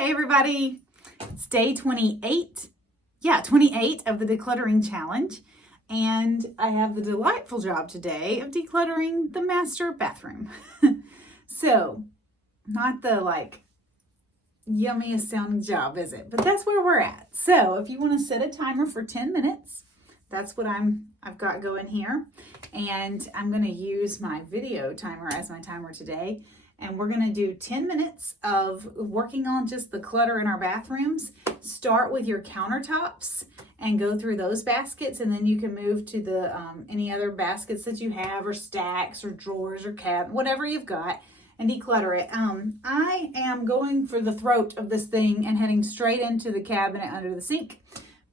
Hey everybody, it's day 28. Yeah, 28 of the decluttering challenge. And I have the delightful job today of decluttering the master bathroom. So, not the yummiest sounding job, is it? But that's where we're at. So, if you want to set a timer for 10 minutes, that's what I've got going here. And I'm going to use my video timer as my timer today. And we're going to do 10 minutes of working on just the clutter in our bathrooms. Start with your countertops and go through those baskets, and then you can move to the any other baskets that you have, or stacks, or drawers, or cabinet, whatever you've got, and declutter it. I am going for the throat of this thing and heading straight into the cabinet under the sink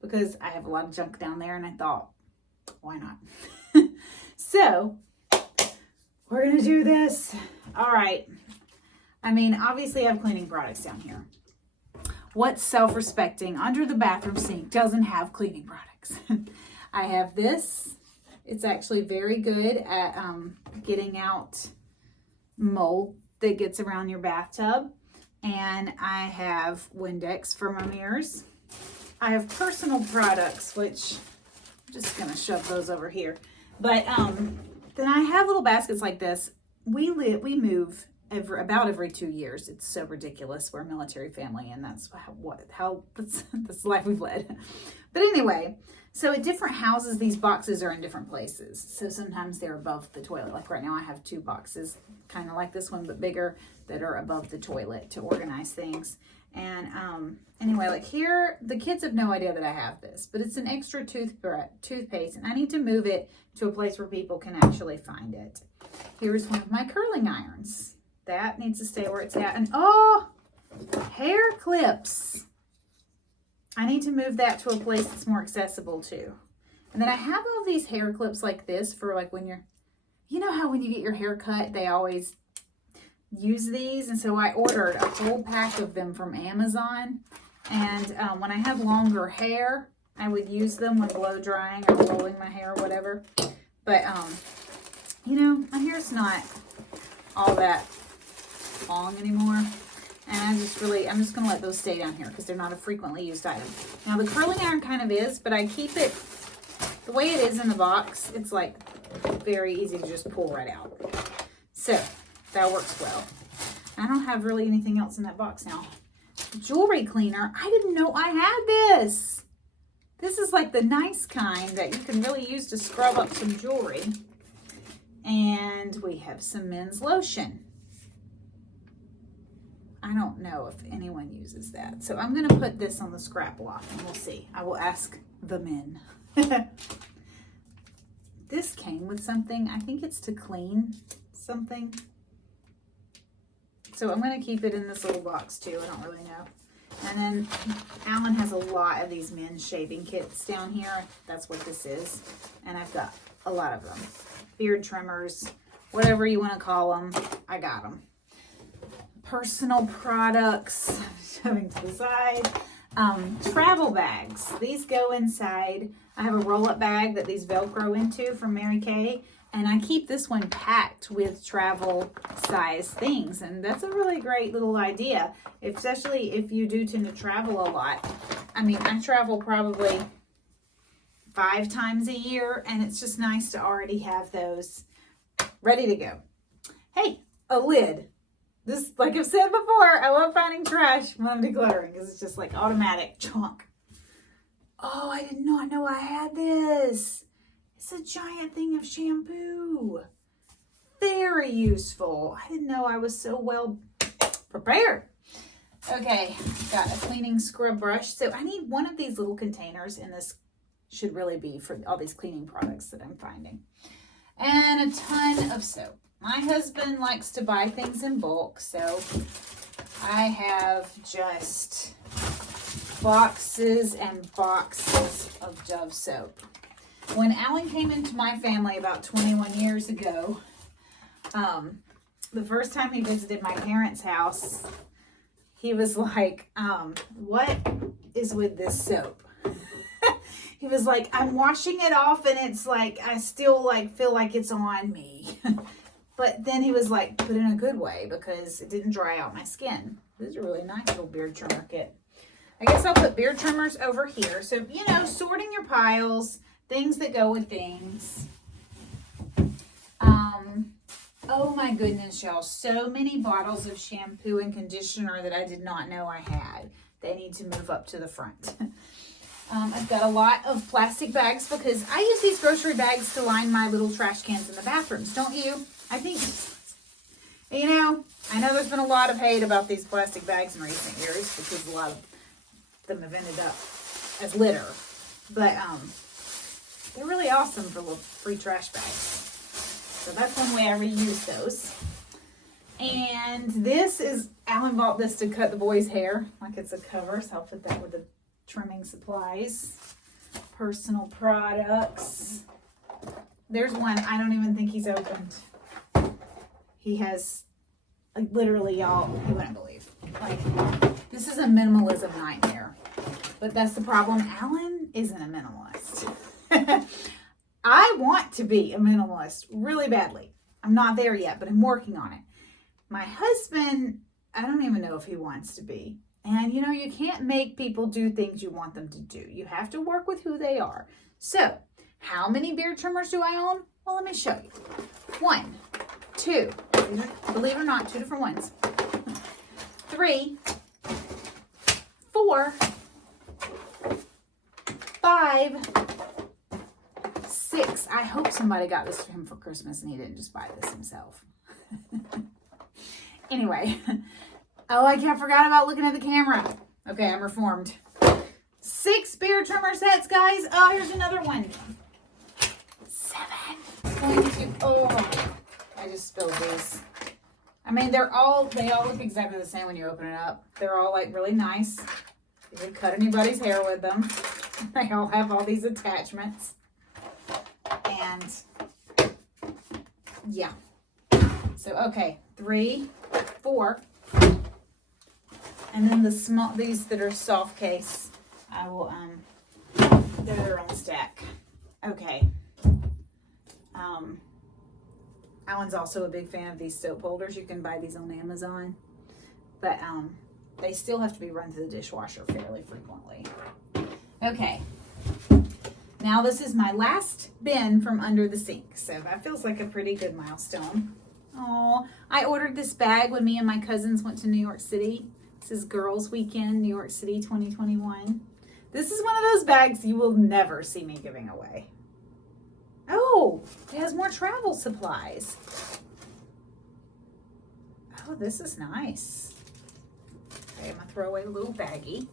because I have a lot of junk down there, and I thought, why not? So we're going to do this. All right. I mean, obviously I have cleaning products down here. What's self-respecting under the bathroom sink doesn't have cleaning products? I have this. It's actually very good at getting out mold that gets around your bathtub. And I have Windex for my mirrors. I have personal products, which I'm just going to shove those over here. But then I have little baskets like this. We move about every 2 years. It's so ridiculous. We're a military family, and that's that's the life we've led. But anyway, so at different houses, these boxes are in different places. So sometimes they're above the toilet. Like right now, I have 2 boxes, kind of like this one, but bigger, that are above the toilet to organize things. And anyway, like here, the kids have no idea that I have this, but it's an extra toothpaste, and I need to move it to a place where people can actually find it. Here's one of my curling irons. That needs to stay where it's at. And hair clips. I need to move that to a place that's more accessible too. And then I have all these hair clips like this for like when you know how when you get your hair cut, they always use these. And so I ordered a whole pack of them from Amazon. And when I have longer hair, I would use them when blow drying or rolling my hair or whatever. But, my hair's not all that long anymore. And I'm just going to let those stay down here because they're not a frequently used item. Now, the curling iron kind of is, but I keep it the way it is in the box. It's like very easy to just pull right out. So that works well. I don't have really anything else in that box now. Jewelry cleaner. I didn't know I had this. This is like the nice kind that you can really use to scrub up some jewelry. And we have some men's lotion. I don't know if anyone uses that. So I'm going to put this on the scrap block and we'll see. I will ask the men. This came with something. I think it's to clean something. So I'm going to keep it in this little box too. I don't really know. And then Alan has a lot of these men's shaving kits down here. That's what this is. And I've got a lot of them. Beard trimmers, whatever you want to call them. I got them. Personal products, shoving to the side. Travel bags. These go inside. I have a roll-up bag that these Velcro into from Mary Kay. And I keep this one packed with travel size things. And that's a really great little idea, especially if you do tend to travel a lot. I mean, I travel probably 5 times a year, and it's just nice to already have those ready to go. Hey, a lid. This, like I've said before, I love finding trash when I'm decluttering because it's just like automatic chunk. Oh, I did not know I had this. It's a giant thing of shampoo. Very useful. I didn't know I was so well prepared. Okay, got a cleaning scrub brush. So I need one of these little containers, and this should really be for all these cleaning products that I'm finding. And a ton of soap. My husband likes to buy things in bulk, so I have just boxes and boxes of Dove soap. When Alan came into my family about 21 years ago, the first time he visited my parents' house, he was like, what is with this soap? He was like, I'm washing it off and it's like, I still feel like it's on me. But then he was like, but in a good way because it didn't dry out my skin. This is a really nice little beard trimmer kit. I guess I'll put beard trimmers over here. So, you know, sorting your piles, things that go with things. Oh my goodness, y'all. So many bottles of shampoo and conditioner that I did not know I had. They need to move up to the front. I've got a lot of plastic bags because I use these grocery bags to line my little trash cans in the bathrooms. Don't you? I think, you know, I know there's been a lot of hate about these plastic bags in recent years because a lot of them have ended up as litter. But they're really awesome for little free trash bags. So that's one way I reuse those. And this is, Alan bought this to cut the boys' hair, like it's a cover, so I'll put that with the trimming supplies. Personal products. There's one, I don't even think he's opened. He has, like, literally, y'all, you wouldn't believe. Like, this is a minimalism nightmare. But that's the problem. Alan isn't a minimalist. I want to be a minimalist really badly. I'm not there yet, but I'm working on it. My husband, I don't even know if he wants to be. And, you know, you can't make people do things you want them to do. You have to work with who they are. So, how many beard trimmers do I own? Well, let me show you. 1, 2. These are, believe it or not, 2 different ones. 3, 4, 5, 6. I hope somebody got this to him for Christmas and he didn't just buy this himself. Anyway. Oh, I forgot about looking at the camera. Okay, I'm reformed. 6 beard trimmer sets, guys. Oh, here's another one. 7. Oh, I just spilled these. I mean, they all look exactly the same when you open it up. They're all like really nice. You could cut anybody's hair with them. They all have all these attachments. And yeah. So, okay, 3, 4. And then the small, these that are soft case, I will, they're their own stack. Okay. Alan's also a big fan of these soap holders. You can buy these on Amazon. But, they still have to be run through the dishwasher fairly frequently. Okay. Now this is my last bin from under the sink. So that feels like a pretty good milestone. Oh, I ordered this bag when me and my cousins went to New York City. This is Girls Weekend, New York City 2021. This is one of those bags you will never see me giving away. Oh, it has more travel supplies. Oh, this is nice. Okay, I'm going to throw away the little baggie.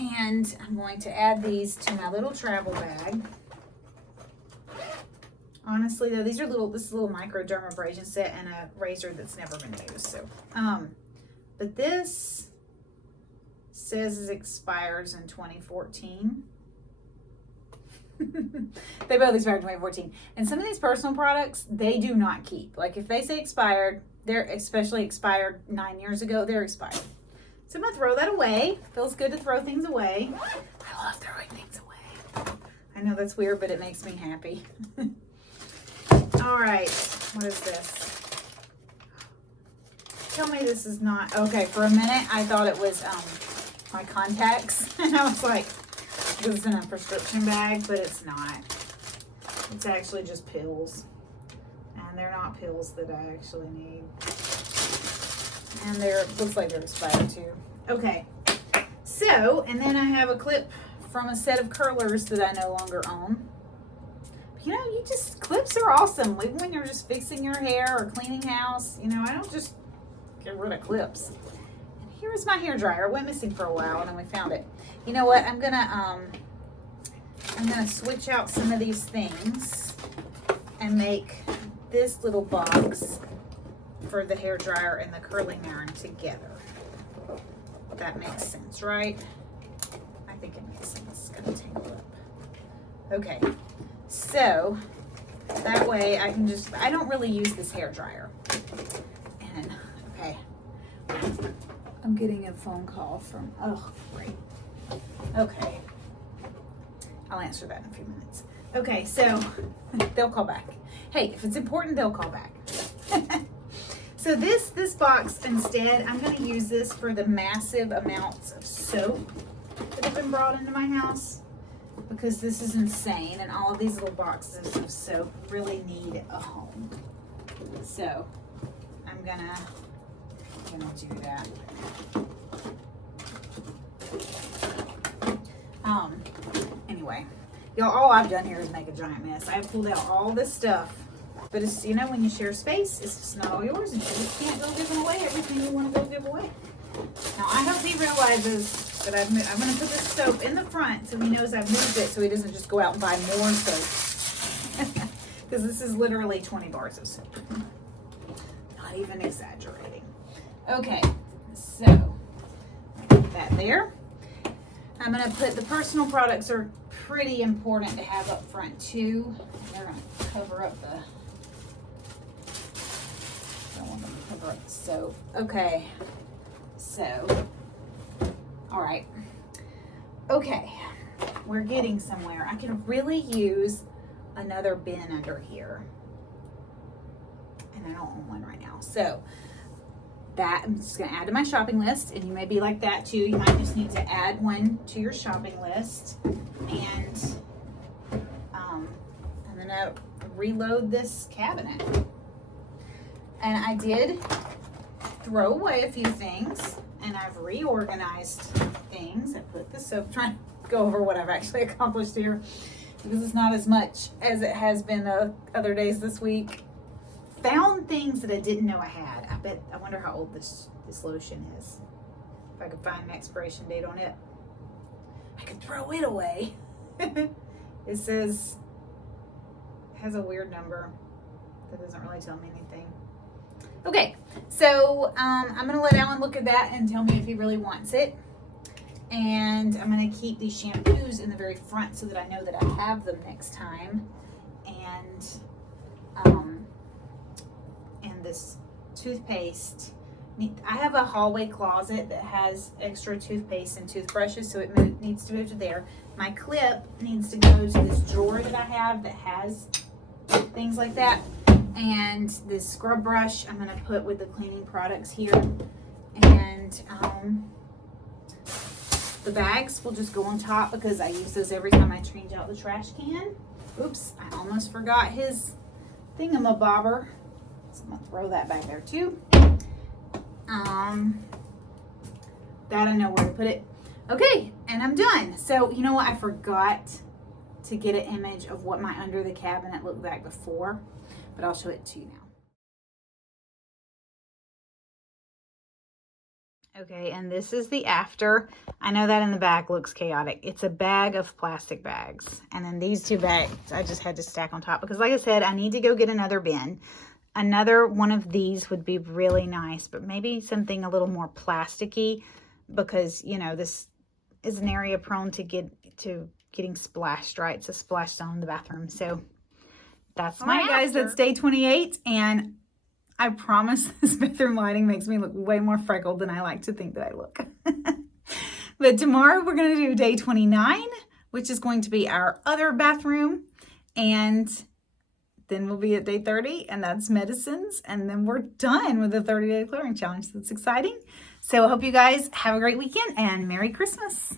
And I'm going to add these to my little travel bag. Honestly, though, this is a little microdermabrasion set and a razor that's never been used. So, but this says it expires in 2014. They both expired in 2014. And some of these personal products, they do not keep. Like if they say expired, they're especially expired 9 years ago, they're expired. So I'm going to throw that away. Feels good to throw things away. I love throwing things away. I know that's weird, but it makes me happy. All right. What is this? Tell me this is not... Okay, for a minute, I thought it was my contacts. And I was like, this is in a prescription bag, but it's not. It's actually just pills. And they're not pills that I actually need. And looks like they're expired too. Okay. So, and then I have a clip from a set of curlers that I no longer own. You know, clips are awesome. Even when you're just fixing your hair or cleaning house, you know, I don't just get rid of clips. And here's my hair dryer. It went missing for a while and then we found it. You know what? I'm gonna switch out some of these things and make this little box for the hair dryer and the curling iron together. That makes sense, right? I think it makes sense. It's gonna tangle up. Okay, so that way I can I don't really use this hair dryer. And, okay, I'm getting a phone call from, oh, great. Okay, I'll answer that in a few minutes. Okay, so they'll call back. Hey, if it's important, they'll call back. So this box, instead, I'm going to use this for the massive amounts of soap that have been brought into my house, because this is insane, and all of these little boxes of soap really need a home. So I'm gonna do that. Anyway, y'all, all I've done here is make a giant mess. I've pulled out all this stuff, but it's, you know, when you share space, it's just not all yours, and you just can't go giving away everything you want to go give away. Now, I hope he realizes that I'm going to put this soap in the front so he knows I've moved it, so he doesn't just go out and buy more soap. Because this is literally 20 bars of soap. Not even exaggerating. Okay, so put that there. I'm going to put, the personal products are pretty important to have up front too. They're going to cover up the, I don't want them to cover up the soap. Okay. So, all right. Okay, we're getting somewhere. I can really use another bin under here. And I don't own one right now. So, that I'm just going to add to my shopping list. And you may be like that too. You might just need to add one to your shopping list. And I'm going to reload this cabinet. And I did throw away a few things, and I've reorganized things. I put the soap, trying to go over what I've actually accomplished here, because it's not as much as it has been other days this week. Found things that I didn't know I had. I wonder how old this lotion is. If I could find an expiration date on it, I could throw it away. It says, it has a weird number that doesn't really tell me anything. Okay, so I'm going to let Alan look at that and tell me if he really wants it. And I'm going to keep these shampoos in the very front so that I know that I have them next time. And this toothpaste. I have a hallway closet that has extra toothpaste and toothbrushes, so it needs to move to there. My clip needs to go to this drawer that I have that has things like that. And this scrub brush I'm going to put with the cleaning products here. And the bags will just go on top because I use those every time I change out the trash can. Oops, I almost forgot his thingamabobber. So I'm going to throw that back there too. That I know where to put it. Okay, and I'm done. So, you know what? I forgot to get an image of what my under the cabinet looked like before. But I'll show it to you now. Okay, and this is the after. I know that in the back looks chaotic. It's a bag of plastic bags. And then these two bags I just had to stack on top because, like I said, I need to go get another bin. Another one of these would be really nice, but maybe something a little more plasticky because, you know, this is an area prone to getting splashed, right? It's a splash zone in the bathroom. So that's my after. Guys, that's day 28, and I promise this bathroom lighting makes me look way more freckled than I like to think that I look. But tomorrow we're going to do day 29, which is going to be our other bathroom, and then we'll be at day 30, and that's medicines, and then we're done with the 30-day decluttering challenge. That's exciting. So I hope you guys have a great weekend, and Merry Christmas.